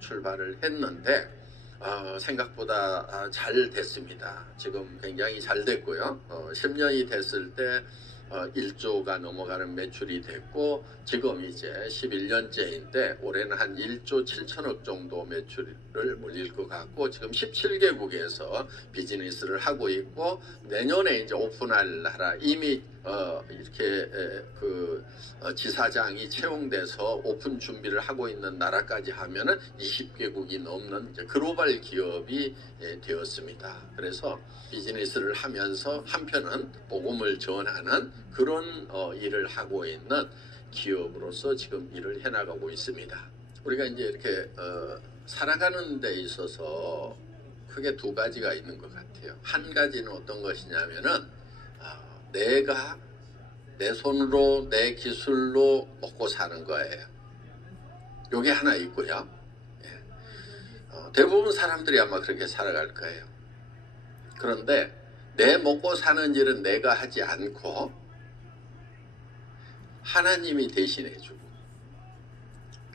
출발을 했는데 생각보다 잘 됐습니다. 지금 굉장히 잘 됐고요. 10년이 됐을 때 1조가 넘어가는 매출이 됐고, 지금 이제 11년째인데 올해는 한 1조 7천억 정도 매출을 몰릴 것 같고, 지금 17개국에서 비즈니스를 하고 있고, 내년에 이제 오픈할 나라, 이미 이렇게 지사장이 채용돼서 오픈 준비를 하고 있는 나라까지 하면은 20개국이 넘는 이제 글로벌 기업이 되었습니다. 그래서 비즈니스를 하면서 한편은 복음을 전하는 그런 일을 하고 있는 기업으로서 지금 일을 해나가고 있습니다. 우리가 이제 이렇게 살아가는 데 있어서 크게 두 가지가 있는 것 같아요. 한 가지는 어떤 것이냐면은 내가 내 손으로 내 기술로 먹고 사는 거예요. 요게 하나 있고요. 대부분 사람들이 아마 그렇게 살아갈 거예요. 그런데 내 먹고 사는 일은 내가 하지 않고 하나님이 대신해 주고,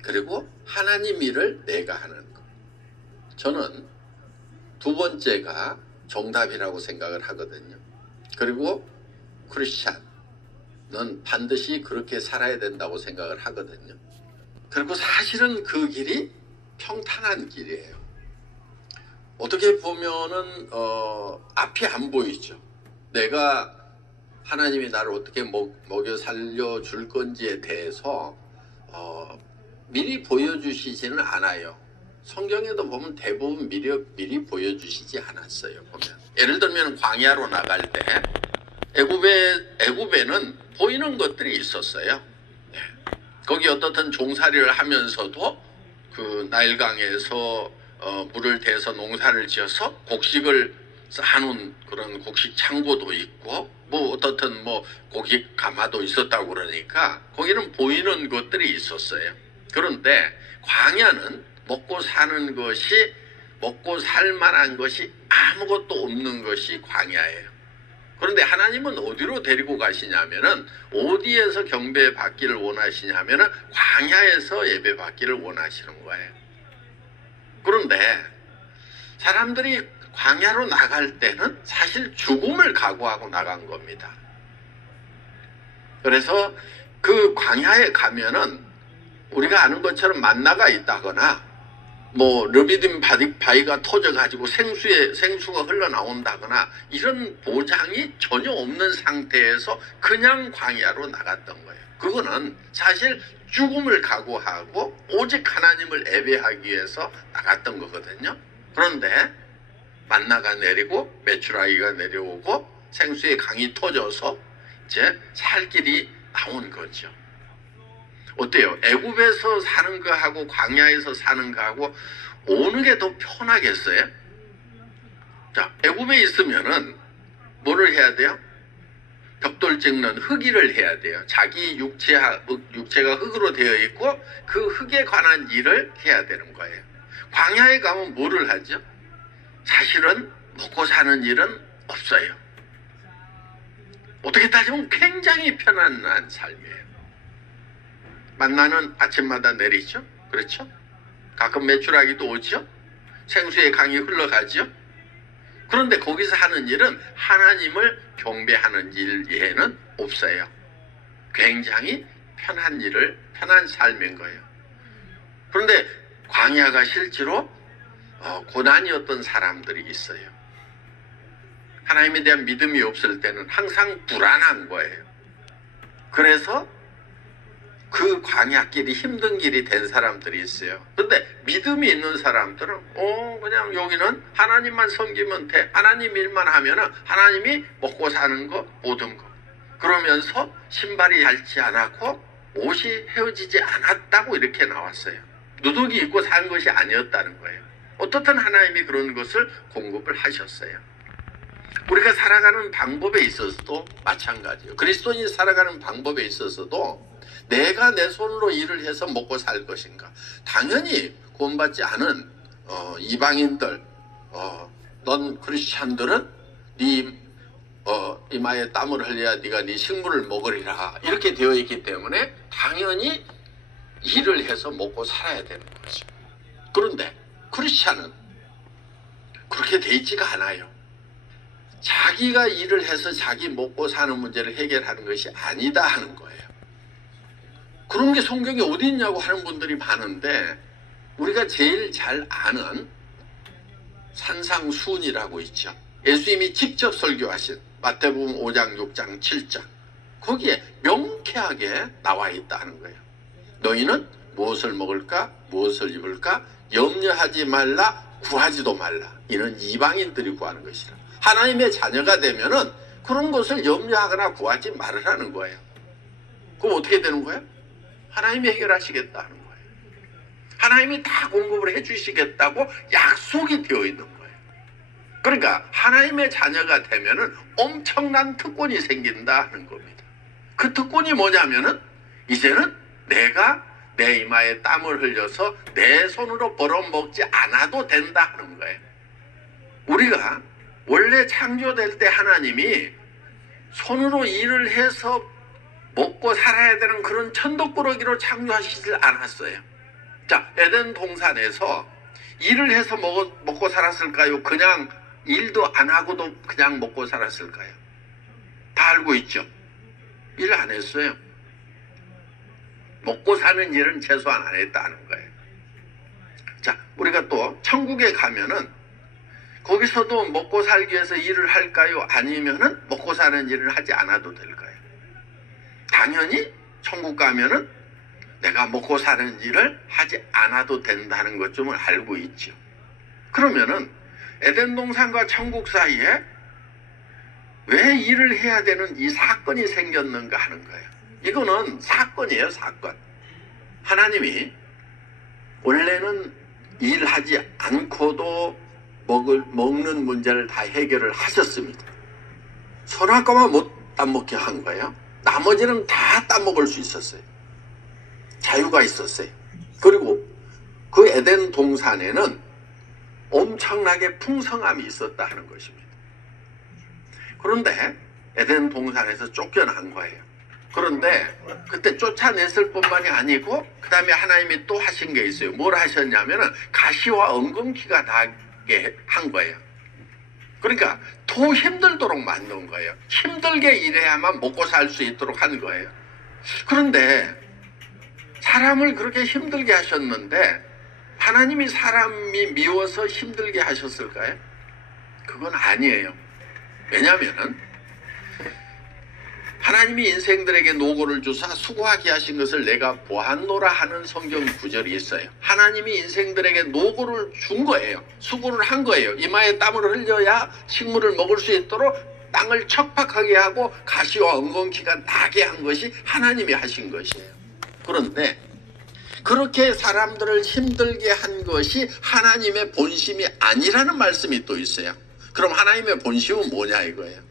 그리고 하나님 일을 내가 하는 것. 저는 두 번째가 정답이라고 생각을 하거든요. 그리고 크리스찬은 반드시 그렇게 살아야 된다고 생각을 하거든요. 그리고 사실은 그 길이 평탄한 길이에요. 어떻게 보면은 앞이 안 보이죠. 내가 하나님이 나를 어떻게 먹여 살려줄 건지에 대해서 미리 보여주시지는 않아요. 성경에도 보면 대부분 미리 보여주시지 않았어요. 보면 예를 들면 광야로 나갈 때 애굽에는 보이는 것들이 있었어요. 거기 어떻든 종살이를 하면서도 그 나일강에서 물을 대서 농사를 지어서 곡식을 쌓아놓은 그런 곡식 창고도 있고, 뭐 어떻든 뭐 고기 가마도 있었다고 그러니까 거기는 보이는 것들이 있었어요. 그런데 광야는 먹고 사는 것이, 먹고 살 만한 것이 아무것도 없는 것이 광야예요. 그런데 하나님은 어디로 데리고 가시냐면은, 어디에서 경배 받기를 원하시냐면은 광야에서 예배 받기를 원하시는 거예요. 그런데 사람들이 광야로 나갈 때는 사실 죽음을 각오하고 나간 겁니다. 그래서 그 광야에 가면은 우리가 아는 것처럼 만나가 있다거나 뭐 르비딤 바위가 터져가지고 생수가 흘러나온다거나 이런 보장이 전혀 없는 상태에서 그냥 광야로 나갔던 거예요. 그거는 사실 죽음을 각오하고 오직 하나님을 예배하기 위해서 나갔던 거거든요. 그런데 만나가 내리고 메추라기가 내려오고 생수의 강이 터져서 이제 살 길이 나온 거죠. 어때요? 애굽에서 사는 거하고 광야에서 사는 거하고 어느 게 더 편하겠어요? 자, 애굽에 있으면은 뭐를 해야 돼요? 벽돌 찍는 흙일을 해야 돼요. 자기 육체가 흙으로 되어 있고 그 흙에 관한 일을 해야 되는 거예요. 광야에 가면 뭐를 하죠? 사실은 먹고 사는 일은 없어요. 어떻게 따지면 굉장히 편안한 삶이에요. 만나는 아침마다 내리죠. 그렇죠? 가끔 메추라기도 오죠. 생수의 강이 흘러가죠. 그런데 거기서 하는 일은 하나님을 경배하는 일 외에는 없어요. 굉장히 편한 일을, 편한 삶인 거예요. 그런데 광야가 실제로 고난이었던 사람들이 있어요. 하나님에 대한 믿음이 없을 때는 항상 불안한 거예요. 그래서 그 광야길이 힘든 길이 된 사람들이 있어요. 그런데 믿음이 있는 사람들은 그냥 여기는 하나님만 섬기면 돼. 하나님 일만 하면은 하나님이 먹고 사는 거 모든 거. 그러면서 신발이 닳지 않았고 옷이 헤어지지 않았다고 이렇게 나왔어요. 누더기 입고 산 것이 아니었다는 거예요. 어떻든 하나님이 그런 것을 공급을 하셨어요. 우리가 살아가는 방법에 있어서도 마찬가지예요. 그리스도인이 살아가는 방법에 있어서도 내가 내 손으로 일을 해서 먹고 살 것인가. 당연히 구원받지 않은 이방인들, 넌 크리스찬들은 네 이마에 땀을 흘려야 네가 네 식물을 먹으리라 이렇게 되어 있기 때문에 당연히 일을 해서 먹고 살아야 되는 거죠. 그런데 크리스찬은 그렇게 돼 있지가 않아요. 자기가 일을 해서 자기 먹고 사는 문제를 해결하는 것이 아니다 하는 거예요. 그런 게 성경에 어디 있냐고 하는 분들이 많은데, 우리가 제일 잘 아는 산상수훈이라고 있죠. 예수님이 직접 설교하신 마태복음 5장, 6장, 7장, 거기에 명쾌하게 나와 있다는 거예요. 너희는 무엇을 먹을까, 무엇을 입을까 염려하지 말라, 구하지도 말라. 이는 이방인들이 구하는 것이라. 하나님의 자녀가 되면은 그런 것을 염려하거나 구하지 말으라는 거예요. 그럼 어떻게 되는 거예요? 하나님이 해결하시겠다는 거예요. 하나님이 다 공급을 해주시겠다고 약속이 되어 있는 거예요. 그러니까 하나님의 자녀가 되면은 엄청난 특권이 생긴다 하는 겁니다. 그 특권이 뭐냐면은 이제는 내가 내 이마에 땀을 흘려서 내 손으로 벌어먹지 않아도 된다 하는 거예요. 우리가 원래 창조될 때 하나님이 손으로 일을 해서 먹고 살아야 되는 그런 천덕꾸러기로 창조하시질 않았어요. 자, 에덴 동산에서 일을 해서 먹고 살았을까요? 그냥 일도 안 하고도 그냥 먹고 살았을까요? 다 알고 있죠? 일 안 했어요. 먹고 사는 일은 최소한 안 했다는 거예요. 자, 우리가 또 천국에 가면은 거기서도 먹고 살기 위해서 일을 할까요? 아니면은 먹고 사는 일을 하지 않아도 될까요? 당연히 천국 가면은 내가 먹고 사는 일을 하지 않아도 된다는 것 좀 알고 있죠. 그러면은 에덴 동산과 천국 사이에 왜 일을 해야 되는 이 사건이 생겼는가 하는 거예요. 이거는 사건이에요, 사건. 하나님이 원래는 일하지 않고도 먹는 문제를 다 해결을 하셨습니다. 선악과만 못 따먹게 한 거예요. 나머지는 다 따먹을 수 있었어요. 자유가 있었어요. 그리고 그 에덴 동산에는 엄청나게 풍성함이 있었다 하는 것입니다. 그런데 에덴 동산에서 쫓겨난 거예요. 그런데 그때 쫓아냈을 뿐만이 아니고 그 다음에 하나님이 또 하신 게 있어요. 뭘 하셨냐면은 가시와 엉겅퀴가 나게 한 거예요. 그러니까 더 힘들도록 만든 거예요. 힘들게 일해야만 먹고 살 수 있도록 한 거예요. 그런데 사람을 그렇게 힘들게 하셨는데 하나님이 사람이 미워서 힘들게 하셨을까요? 그건 아니에요. 왜냐하면 하나님이 인생들에게 노고를 주사 수고하게 하신 것을 내가 보았노라 하는 성경 구절이 있어요. 하나님이 인생들에게 노고를 준 거예요. 수고를 한 거예요. 이마에 땀을 흘려야 식물을 먹을 수 있도록 땅을 척박하게 하고 가시와 엉겅퀴가 나게 한 것이 하나님이 하신 것이에요. 그런데 그렇게 사람들을 힘들게 한 것이 하나님의 본심이 아니라는 말씀이 또 있어요. 그럼 하나님의 본심은 뭐냐 이거예요.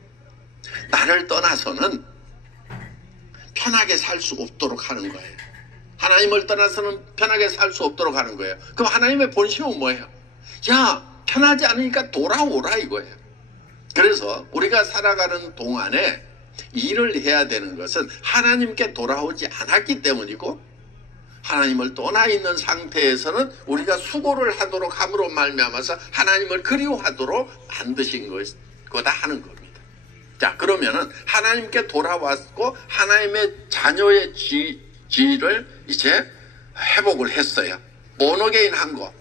나를 떠나서는 편하게 살 수 없도록 하는 거예요. 하나님을 떠나서는 편하게 살 수 없도록 하는 거예요. 그럼 하나님의 본심은 뭐예요? 야, 편하지 않으니까 돌아오라 이거예요. 그래서 우리가 살아가는 동안에 일을 해야 되는 것은 하나님께 돌아오지 않았기 때문이고, 하나님을 떠나 있는 상태에서는 우리가 수고를 하도록 함으로 말미암아서 하나님을 그리워하도록 만드신 거다 하는 겁니다. 자, 그러면은 하나님께 돌아왔고 하나님의 자녀의 지위를 이제 회복을 했어요. 본어게인 한 거,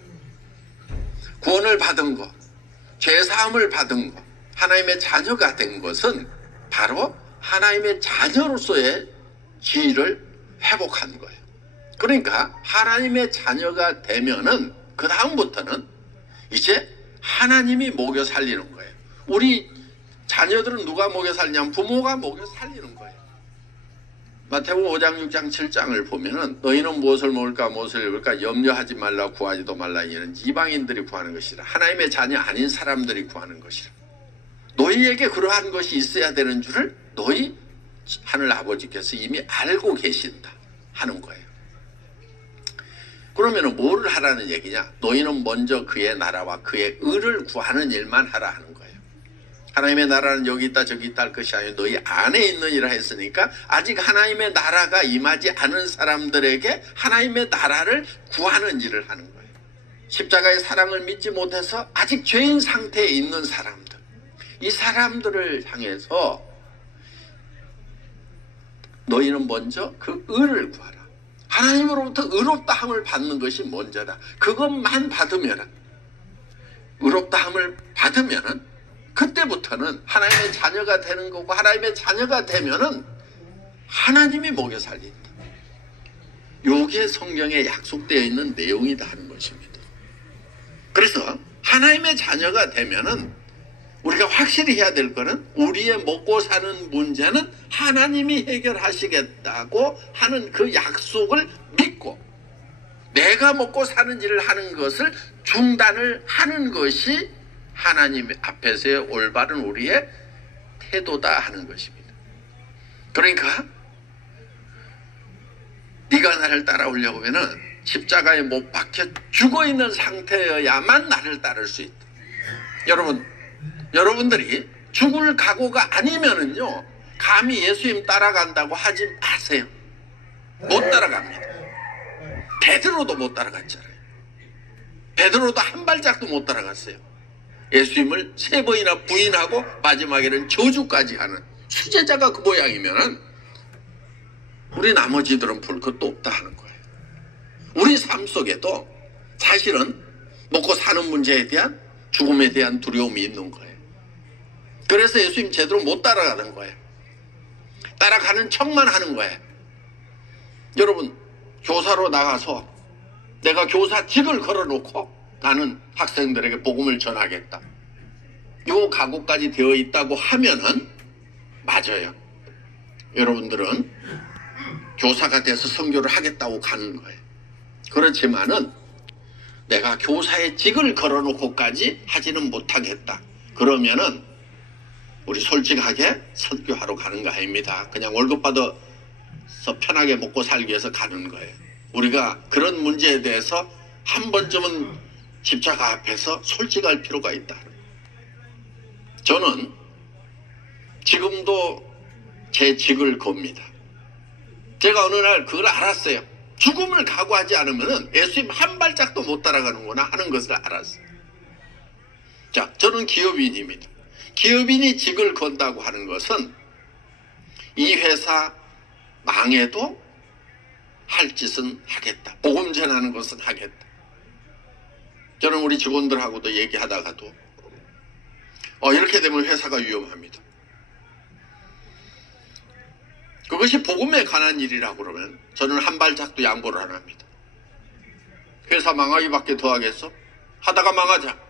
구원을 받은 거, 죄사함을 받은 거, 하나님의 자녀가 된 것은 바로 하나님의 자녀로서의 지위를 회복한 거예요. 그러니까 하나님의 자녀가 되면은 그 다음부터는 이제 하나님이 먹여 살리는 거예요. 우리 자녀들은 누가 먹여 살냐면 부모가 먹여 살리는 거예요. 마태복음 5장, 6장, 7장을 보면은 너희는 무엇을 먹을까 무엇을 입을까 염려하지 말라 구하지도 말라. 이는 이방인들이 구하는 것이라. 하나님의 자녀 아닌 사람들이 구하는 것이라. 너희에게 그러한 것이 있어야 되는 줄을 너희 하늘 아버지께서 이미 알고 계신다 하는 거예요. 그러면 뭐를 하라는 얘기냐? 너희는 먼저 그의 나라와 그의 의를 구하는 일만 하라 하는 거예요. 하나님의 나라는 여기 있다 저기 있다 할 것이 아니라 너희 안에 있느니라 했으니까 아직 하나님의 나라가 임하지 않은 사람들에게 하나님의 나라를 구하는 일을 하는 거예요. 십자가의 사랑을 믿지 못해서 아직 죄인 상태에 있는 사람들, 이 사람들을 향해서 너희는 먼저 그 의를 구하라. 하나님으로부터 의롭다함을 받는 것이 먼저다. 그것만 받으면, 의롭다함을 받으면 그때부터는 하나님의 자녀가 되는 거고, 하나님의 자녀가 되면은 하나님이 먹여 살린다. 요게 성경에 약속되어 있는 내용이다 하는 것입니다. 그래서 하나님의 자녀가 되면은 우리가 확실히 해야 될 거는, 우리의 먹고 사는 문제는 하나님이 해결하시겠다고 하는 그 약속을 믿고, 내가 먹고 사는 일을 하는 것을 중단을 하는 것이 하나님 앞에서의 올바른 우리의 태도다 하는 것입니다. 그러니까 네가 나를 따라오려고 하면 십자가에 못 박혀 죽어있는 상태여야만 나를 따를 수 있다. 여러분들이 죽을 각오가 아니면은요, 감히 예수님 따라간다고 하지 마세요. 못 따라갑니다. 베드로도 못 따라갔잖아요. 베드로도 한 발짝도 못 따라갔어요. 예수님을 3번이나 부인하고 마지막에는 저주까지 하는 수제자가 그 모양이면은 우리 나머지들은 볼 것도 없다 하는 거예요. 우리 삶 속에도 사실은 먹고 사는 문제에 대한, 죽음에 대한 두려움이 있는 거예요. 그래서 예수님 제대로 못 따라가는 거예요. 따라가는 척만 하는 거예요. 여러분, 교사로 나가서 내가 교사직을 걸어놓고 나는 학생들에게 복음을 전하겠다, 요 각오까지 되어 있다고 하면은 맞아요. 여러분들은 교사가 돼서 선교를 하겠다고 가는 거예요. 그렇지만은 내가 교사의 직을 걸어놓고까지 하지는 못하겠다, 그러면은 우리 솔직하게 선교하러 가는 거 아닙니다. 그냥 월급 받아서 편하게 먹고 살기 위해서 가는 거예요. 우리가 그런 문제에 대해서 한 번쯤은 십자가 앞에서 솔직할 필요가 있다. 저는 지금도 제 직을 겁니다. 제가 어느 날 그걸 알았어요. 죽음을 각오하지 않으면 예수님 한 발짝도 못 따라가는구나 하는 것을 알았어요. 자, 저는 기업인입니다. 기업인이 직을 건다고 하는 것은 이 회사 망해도 할 짓은 하겠다, 복음 전하는 것은 하겠다. 저는 우리 직원들하고도 얘기하다가도 이렇게 되면 회사가 위험합니다. 그것이 복음에 관한 일이라고 그러면 저는 한 발짝도 양보를 안 합니다. 회사 망하기밖에 더 하겠어? 하다가 망하자.